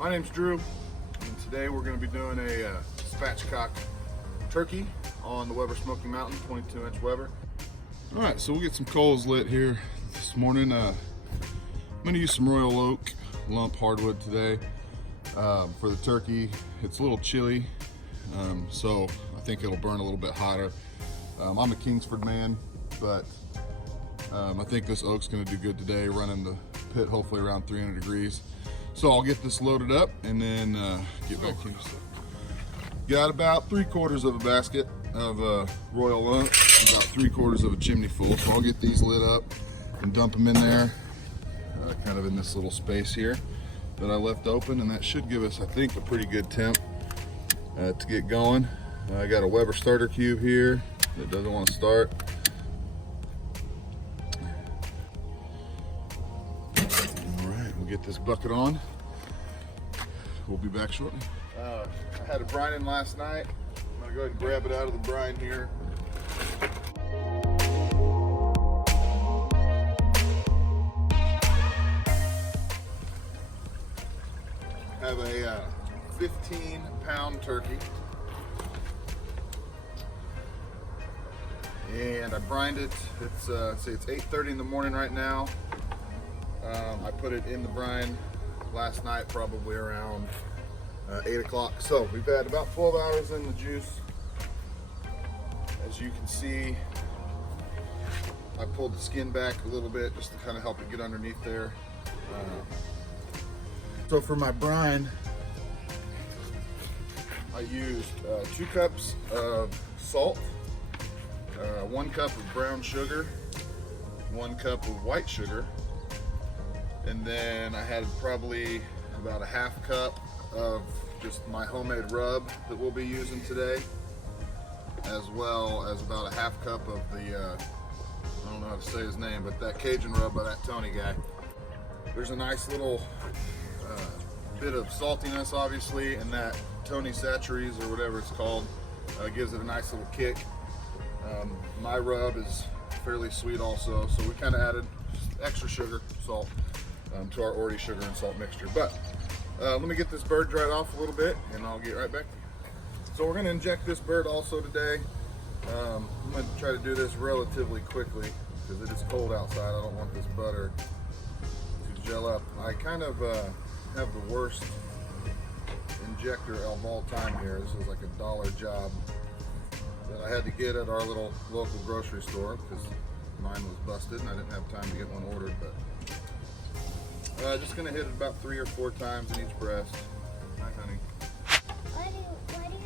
My name's Drew, and today we're going to be doing a spatchcock turkey on the Weber Smoky Mountain 22-inch Weber. All right, so we'll get some coals lit here this morning. I'm going to use some Royal Oak lump hardwood today for the turkey. It's a little chilly, so I think it'll burn a little bit hotter. I'm a Kingsford man, but I think this oak's going to do good today, running the pit hopefully around 300 degrees. So I'll get this loaded up and then get back in. Got about 3/4 of a basket of Royal Oak, about 3/4 of a chimney full. So I'll get these lit up and dump them in there, kind of in this little space here that I left open, and that should give us, I think, a pretty good temp to get going. I got a Weber starter cube here that doesn't want to start. Get this bucket on. We'll be back shortly. I had a brine in last night. I'm gonna go ahead and grab it out of the brine here. Have a 15-pound turkey, and I brined it. It's say it's 8:30 in the morning right now. I put it in the brine last night, probably around 8 o'clock. So we've had about 12 hours in the juice. As you can see, I pulled the skin back a little bit just to kind of help it get underneath there. So for my brine, I used 2 cups of salt, 1 cup of brown sugar, 1 cup of white sugar, and then I had probably about a 1/2 cup of just my homemade rub that we'll be using today, as well as about a 1/2 cup of the, I don't know how to say his name, but that Cajun rub by that Tony guy. There's a nice little bit of saltiness, obviously, and that Tony Satcheries, or whatever it's called, gives it a nice little kick. My rub is fairly sweet also, so we kind of added extra sugar, salt, to our already sugar and salt mixture. But let me get this bird dried off a little bit and I'll get right back. So we're going to inject this bird also today. I'm going to try to do this relatively quickly because it is cold outside. I don't want this butter to gel up. I kind of have the worst injector of all time here. This is like a $1 job that I had to get at our little local grocery store because mine was busted and I didn't have time to get one ordered. But just gonna hit it about 3 or 4 times in each breast. Hi, honey. Why do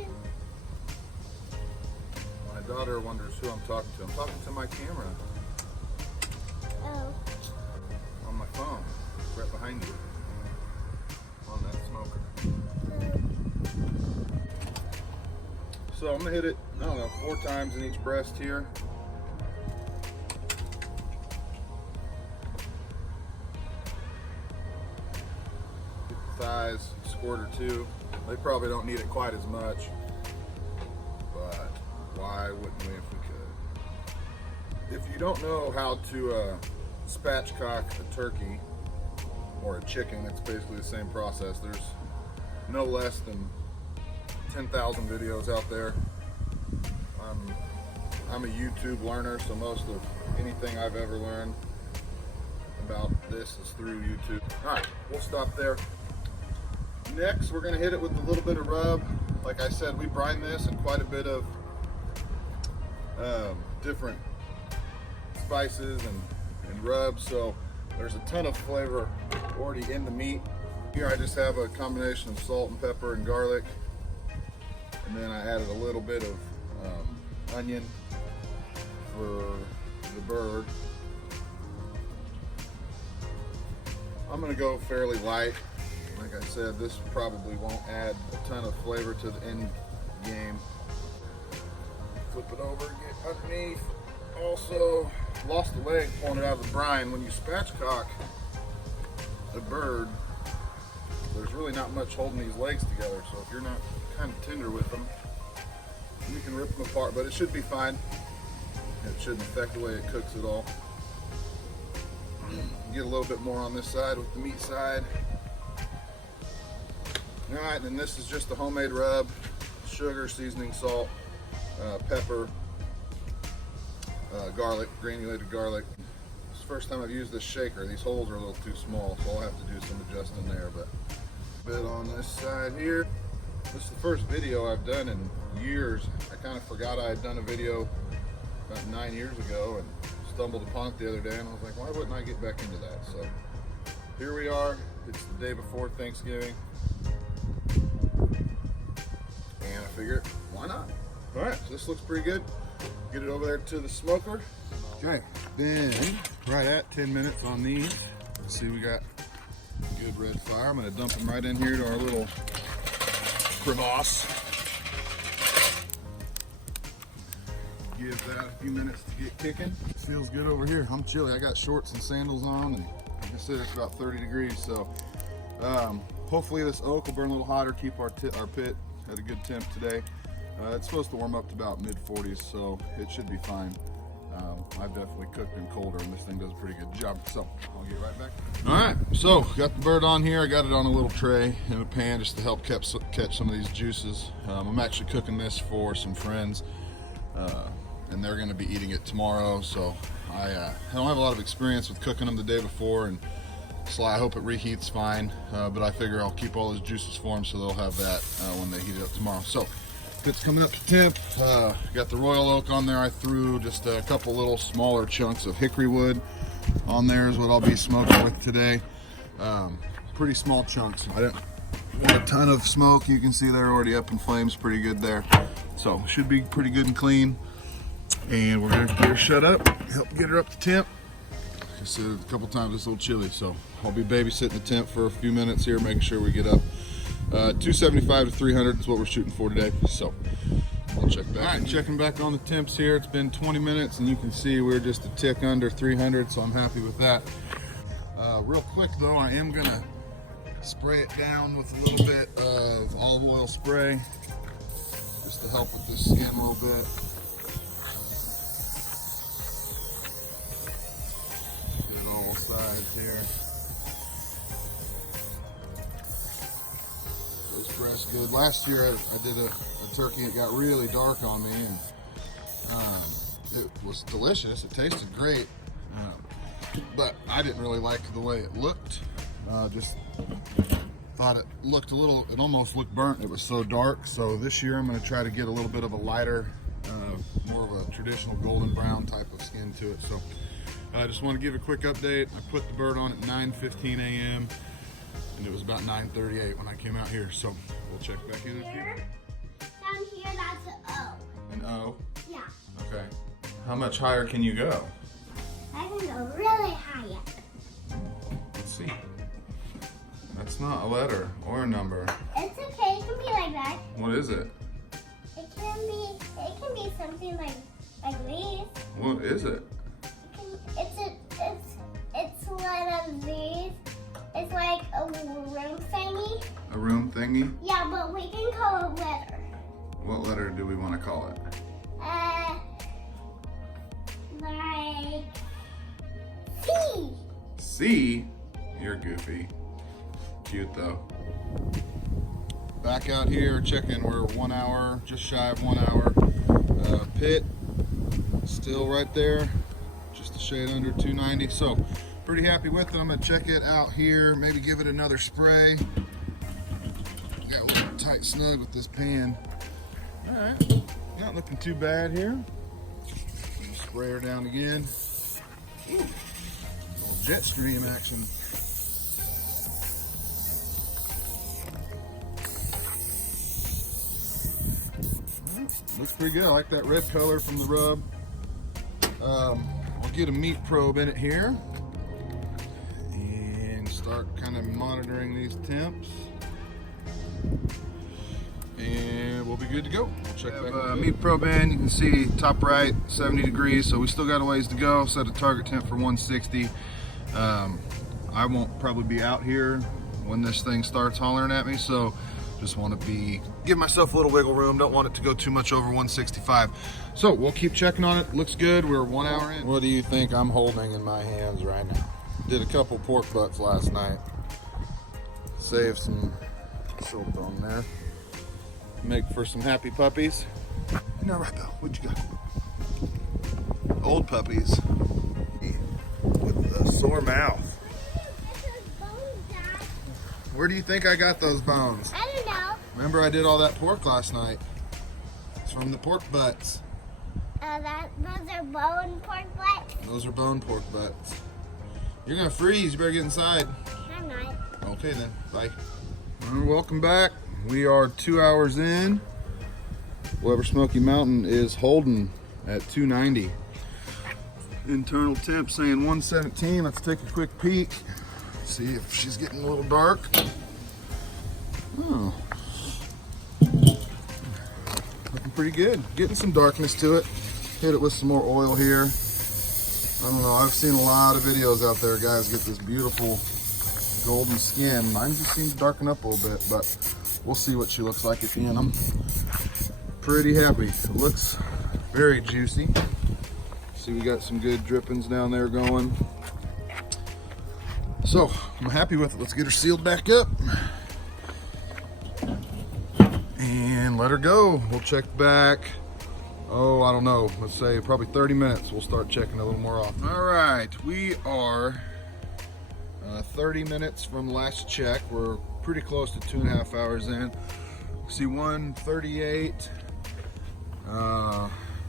you... My daughter wonders who I'm talking to. I'm talking to my camera. Oh. On my phone. Right behind you. On that smoker. So I'm gonna hit it, I don't know, 4 times in each breast here. Thighs, a squirt or 2. They probably don't need it quite as much, but why wouldn't we if we could? If you don't know how to spatchcock a turkey or a chicken, it's basically the same process. There's no less than 10,000 videos out there. I'm a YouTube learner, so most of anything I've ever learned about this is through YouTube. All right, we'll stop there. Next, we're going to hit it with a little bit of rub. Like I said, we brine this in quite a bit of different spices and rubs, so there's a ton of flavor already in the meat. Here I just have a combination of salt and pepper and garlic, and then I added a little bit of onion for the bird. I'm going to go fairly light. Like I said, this probably won't add a ton of flavor to the end game. Flip it over, get underneath. Also, lost the leg pulling it out of the brine. When you spatchcock a bird, there's really not much holding these legs together. So if you're not kind of tender with them, you can rip them apart, but it should be fine. It shouldn't affect the way it cooks at all. Get a little bit more on this side with the meat side. All right, and this is just the homemade rub, sugar, seasoning, salt, pepper, garlic, granulated garlic. It's the first time I've used this shaker. These holes are a little too small, so I'll have to do some adjusting there. But a bit on this side here. This is the first video I've done in years. I kind of forgot I had done a video about 9 years ago and stumbled upon it the other day, and I was like, why wouldn't I get back into that? So here we are. It's the day before Thanksgiving, and I figured, why not? All right, so this looks pretty good. Get it over there to the smoker. Okay, been right at 10 minutes on these. Let's see, we got good red fire. I'm gonna dump them right in here to our little crevasse. Give that a few minutes to get kicking. It feels good over here. I'm chilly. I got shorts and sandals on, and like I said, it's about 30 degrees. So hopefully this oak will burn a little hotter, keep our pit at a good temp today. It's supposed to warm up to about mid-40s, so it should be fine. I've definitely cooked in colder, and this thing does a pretty good job. So I'll get right back. All right, so got the bird on here. I got it on a little tray in a pan just to help catch some of these juices. I'm actually cooking this for some friends, and they're going to be eating it tomorrow. So I don't have a lot of experience with cooking them the day before, and so I hope it reheats fine. But I figure I'll keep all those juices for them so they'll have that when they heat it up tomorrow. So it's coming up to temp. Got the royal oak on there. I threw just a couple little smaller chunks of hickory wood on there is what I'll be smoking with today. Pretty small chunks. I didn't want a ton of smoke. You can see they're already up in flames pretty good there. So should be pretty good and clean. And we're gonna get her shut up, help get her up to temp. Like I said a couple times, it's a little chilly, so I'll be babysitting the temp for a few minutes here, making sure we get up. 275 to 300 is what we're shooting for today. So I'll check back. All right, checking back on the temps here. It's been 20 minutes, and you can see we're just a tick under 300, so I'm happy with that. Real quick though, I am gonna spray it down with a little bit of olive oil spray, just to help with the skin a little bit. Get all sides here. Those press good. Last year I did a turkey. It got really dark on me, and it was delicious. It tasted great, but I didn't really like the way it looked. Just thought it looked a little, it almost looked burnt. It was so dark. So this year I'm going to try to get a little bit of a lighter, more of a traditional golden brown type of skin to it. So I just want to give a quick update. I put the bird on at 9:15 a.m. and it was about 9:38 when I came out here. So we'll check back in a few. Down here, that's an O. An O? Yeah. Okay. How much higher can you go? I can go really high up. Let's see. That's not a letter or a number. It's okay, it can be like that. What is it? It can be something like these. What is it? It's one of these. It's like a room thingy. A room thingy? Yeah, but we can call it letter. What letter do we want to call it? Like C. C? You're goofy. Cute though. Back out here checking. We're 1 hour, just shy of 1 hour. Pit still right there, just a shade under 290. So pretty happy with them. I'm gonna check it out here, maybe give it another spray. Got a little tight snug with this pan. All right, not looking too bad here. Spray her down again. Ooh, little jet stream action. Looks pretty good. I like that red color from the rub. I'll get a meat probe in it here and start kind of monitoring these temps, and we'll be good to go. We'll check back. Meat probe in. You can see top right 70 degrees, so we still got a ways to go. Set a target temp for 160. I won't probably be out here when this thing starts hollering at me, so just want to give myself a little wiggle room. Don't want it to go too much over 165. So we'll keep checking on it. Looks good. We're 1 hour in. What do you think I'm holding in my hands right now? Did a couple pork butts last night. Saved some Soap on there. Make for some happy puppies. Now, right, Bill, what you got? Old puppies with a sore mouth. Where do you think I got those bones? I don't know. Remember I did all that pork last night. It's from the pork butts. Those are bone pork butts? Those are bone pork butts. You're gonna freeze, you better get inside. I'm not. Okay then, bye. Welcome back. We are 2 hours in. Whoever Smoky Mountain is holding at 290. Internal temp saying 117. Let's take a quick peek. See if she's getting a little dark. Oh. Looking pretty good. Getting some darkness to it. Hit it with some more oil here. I don't know, I've seen a lot of videos out there, guys, get this beautiful golden skin. Mine just seems to darken up a little bit, but we'll see what she looks like at the end. I'm pretty happy. It looks very juicy. See, we got some good drippings down there going. So, I'm happy with it. Let's get her sealed back up and let her go. We'll check back. Oh, I don't know. Let's say probably 30 minutes. We'll start checking a little more often. All right, we are 30 minutes from last check. We're pretty close to 2.5 hours in. See 138.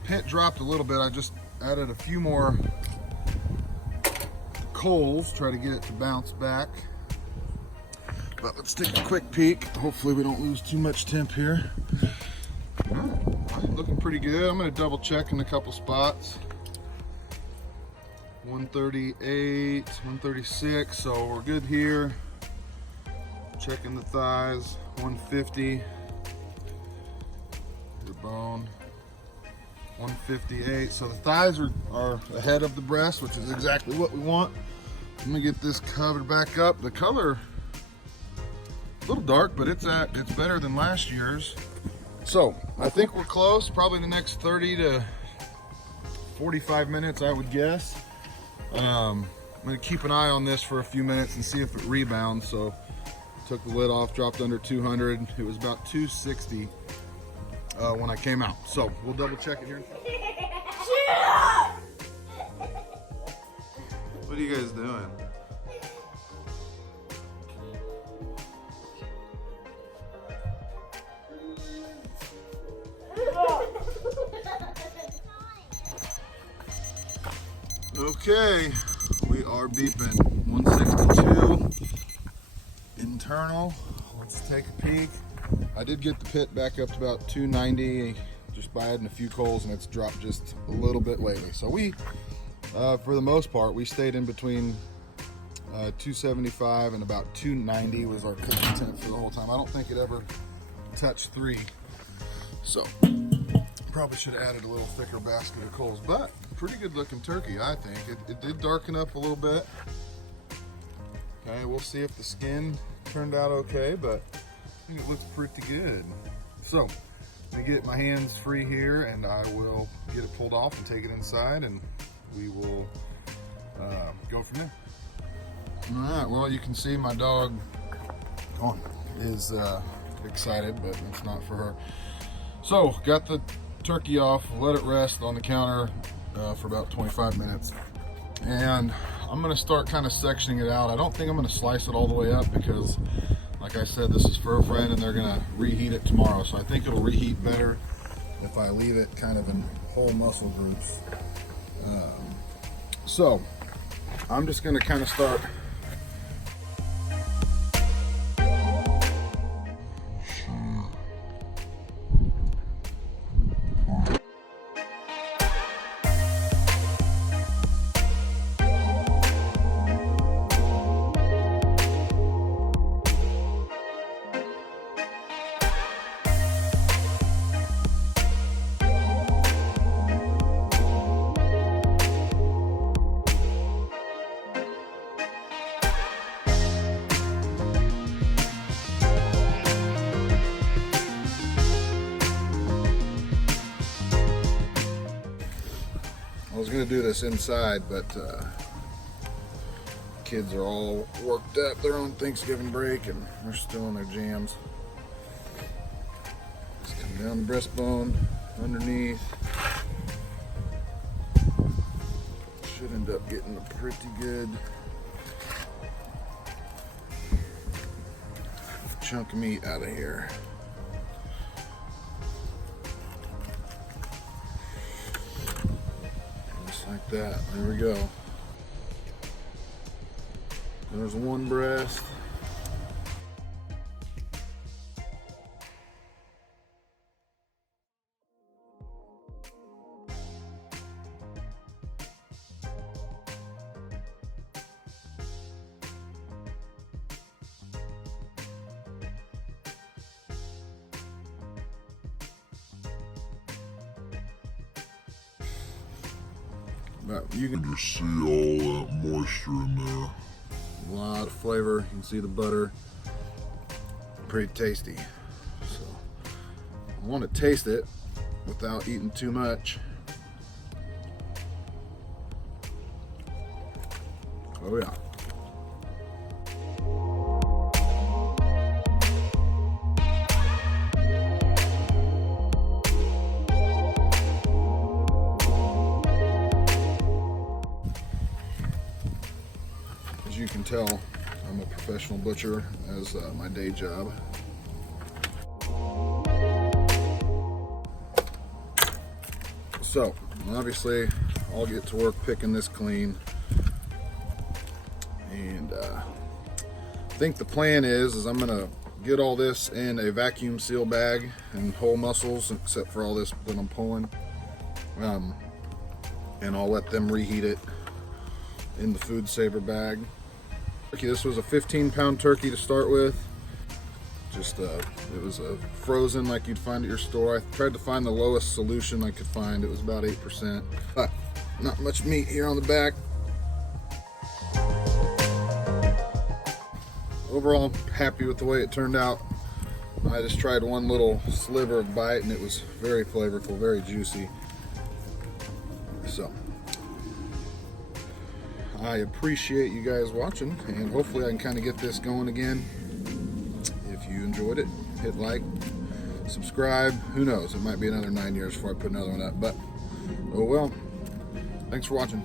Pit dropped a little bit. I just added a few more coals, try to get it to bounce back. But let's take a quick peek. Hopefully we don't lose too much temp here. Looking pretty good. I'm going to double check in a couple spots. 138, 136, so we're good here. Checking the thighs, 150. The bone, 158. So the thighs are ahead of the breast, which is exactly what we want. Let me get this covered back up. The color, a little dark, but it's better than last year's. So I think we're close, probably the next 30 to 45 minutes, I would guess. I'm gonna keep an eye on this for a few minutes and see if it rebounds. So took the lid off, dropped under 200. It was about 260 when I came out. So we'll double check it here. What are you guys doing? Okay, we are beeping 162 internal. Let's take a peek. I did get the pit back up to about 290 just by adding a few coals, and it's dropped just a little bit lately. So we, for the most part, we stayed in between 275 and about 290 was our cooking temp for the whole time. I don't think it ever touched 3. So probably should have added a little thicker basket of coals, but pretty good looking turkey, I think. It did darken up a little bit. Okay, we'll see if the skin turned out okay, but I think it looks pretty good. So, I'm gonna get my hands free here and I will get it pulled off and take it inside, and we will go from there. All right, well, you can see my dog is excited, but it's not for her. So, got the turkey off, let it rest on the counter for about 25 minutes. And I'm gonna start kind of sectioning it out. I don't think I'm gonna slice it all the way up because, like I said, this is for a friend and they're gonna reheat it tomorrow. So I think it'll reheat better if I leave it kind of in whole muscle groups. So I'm just gonna kind of start. I was gonna do this inside, but kids are all worked up. They're on Thanksgiving break and they're still in their jams. Just come down the breastbone, underneath. Should end up getting a pretty good chunk of meat out of here. Just like that. There we go. There's one breast. But you can just see all that moisture in there. a lot of flavor. You can see the butter. Pretty tasty. So I want to taste it without eating too much. Oh yeah. As you can tell, I'm a professional butcher as my day job. So, obviously, I'll get to work picking this clean. And I think the plan is I'm gonna get all this in a vacuum seal bag and whole mussels, except for all this that I'm pulling. And I'll let them reheat it in the food saver bag. This was a 15-pound turkey to start with. Just it was frozen like you'd find at your store. I tried to find the lowest solution I could find. It was about 8%, but not much meat here on the back. Overall, happy with the way it turned out. I just tried one little sliver of bite and it was very flavorful, very juicy. So I appreciate you guys watching, and hopefully I can kind of get this going again. If you enjoyed it, hit like, subscribe. Who knows, it might be another 9 years before I put another one up, but oh well. Thanks for watching.